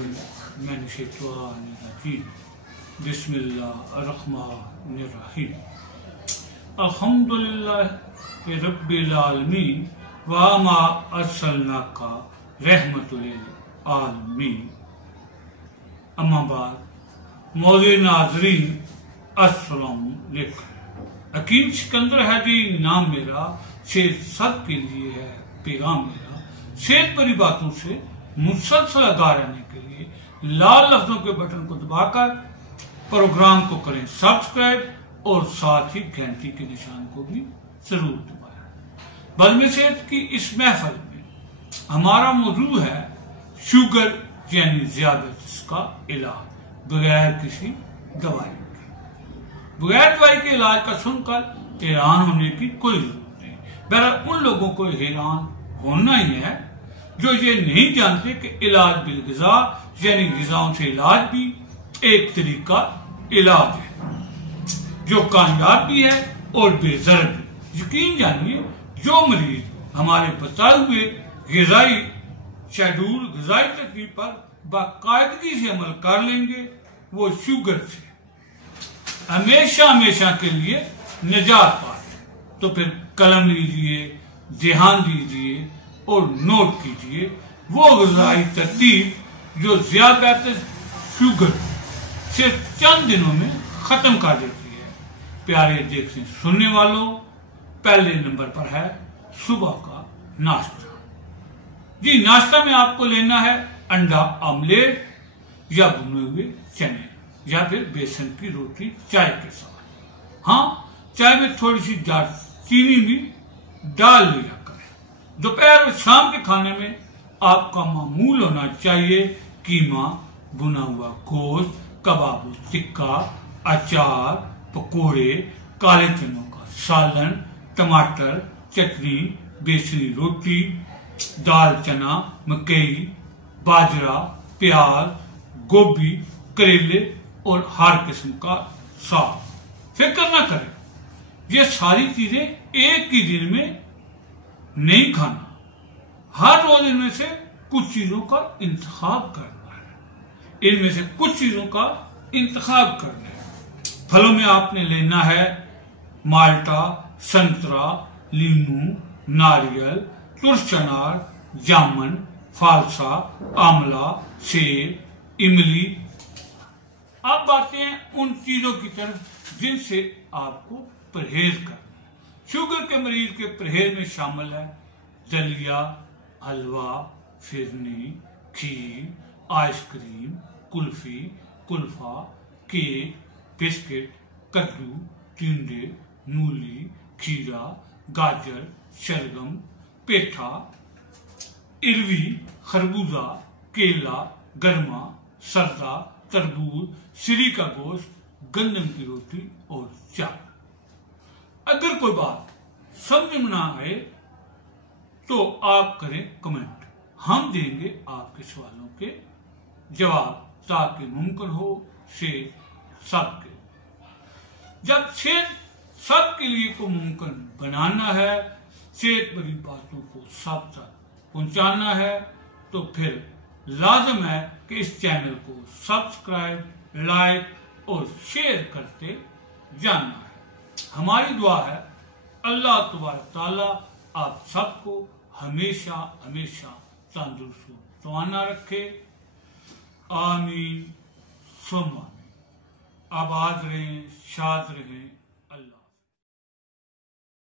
बिस्मिल्लाहिर्रहमानिर्रहीम। बिस्मिल्लाहिर्रहमानिर्रहीम। अल्हम्दुलिल्लाहि रब्बिल आलमीन व मा अर्सलनाका रहमतुल लिल आलमीन। अम्मा बाद, मौजूद नाज़रीन अस्सलामु अलैकुम। अकीम सिकंदर है जी नाम मेरा, सेहत सब के लिए है पैगाम मेरा। सेहत भरी बातों से मुसलसल आगाह रहने के लिए लाल लफ्जों के बटन को दबाकर प्रोग्राम को करें सब्सक्राइब और साथ ही घंटी के निशान को भी जरूर दबाएं। बज़्म सेहत की इस महफिल में हमारा मौजू है शुगर यानी ज़ियादतीस का इलाज बगैर किसी दवाई के। बगैर दवाई के इलाज का सुनकर हैरान होने की कोई जरूरत नहीं। बहरहाल उन लोगों को हैरान होना ही है जो ये नहीं जानते कि इलाज बिल ग़िज़ा यानी ग़िज़ाओं से इलाज भी एक तरीका इलाज है जो कामयाब भी है और बेज़र भी। यकीन जानिए, जो मरीज हमारे बताए हुए ग़िज़ाई शेड्यूल ग़िज़ाई तरकीब पर बाकायदगी से अमल कर लेंगे, वो शुगर से हमेशा हमेशा के लिए निजात पाए। तो फिर कलम लीजिए, ध्यान दीजिए और नोट कीजिए वो ग़िज़ाई तरतीब जो ज़ियादतीस शुगर सिर्फ चंद दिनों में खत्म कर देती है। प्यारे देखने सुनने वालों, पहले नंबर पर है सुबह का नाश्ता। जी, नाश्ता में आपको लेना है अंडा आमलेट या भुने हुए चने या फिर बेसन की रोटी चाय के साथ। हाँ, चाय में थोड़ी सी चीनी भी डाल लिया करें। दोपहर और शाम के खाने में आपका मामूल होना चाहिए कीमा, भुना हुआ गोश्त, कबाब टिक्का, अचार, पकोड़े, काले चनों का सालन, टमाटर, चटनी, बेसनी रोटी, दाल चना, मकई, बाजरा, प्याज, गोभी, करेले और हर किस्म का साग। फिक्र न करें, ये सारी चीजें एक ही दिन में नहीं खाना। हर रोज इनमें से कुछ चीजों का इंतखाब करना है। इनमें से कुछ चीजों का इंतखाब करना है। फलों में आपने लेना है माल्टा, संतरा, लीमू, नारियल, तुर्स अनार, जामुन, फालसा, आंवला, सेब, इमली। अब आते हैं उन चीजों की तरफ जिनसे आपको परहेज करना है। शुगर के मरीज के परहेज में शामिल है दलिया, हलवा, फिरनी, खीर, आइसक्रीम, कुल्फी, कुल्फा, केक, बिस्किट, कद्दू, टिंडे, मूली, खीरा, गाजर, शलगम, पेठा, इरवी, खरबूजा, केला, गरमा, सरदा, तरबूज, सिरी का गोश्त, गंदम की रोटी और चाय। अगर कोई बात समझ में ना आए तो आप करें कमेंट, हम देंगे आपके सवालों के जवाब ताकि मुमकिन हो सेहत सबके। जब सेहत सबके लिए को मुमकिन बनाना है, सेहत भरी बातों को सब तक पहुंचाना है, तो फिर लाजम है कि इस चैनल को सब्सक्राइब, लाइक और शेयर करते जाना है। हमारी दुआ है अल्लाह तबारक तआला आप सबको हमेशा हमेशा तंदुरुस्त तवाना रखे। आमीन सुम्मा आमीन। आबाद रहें, शाद रहें,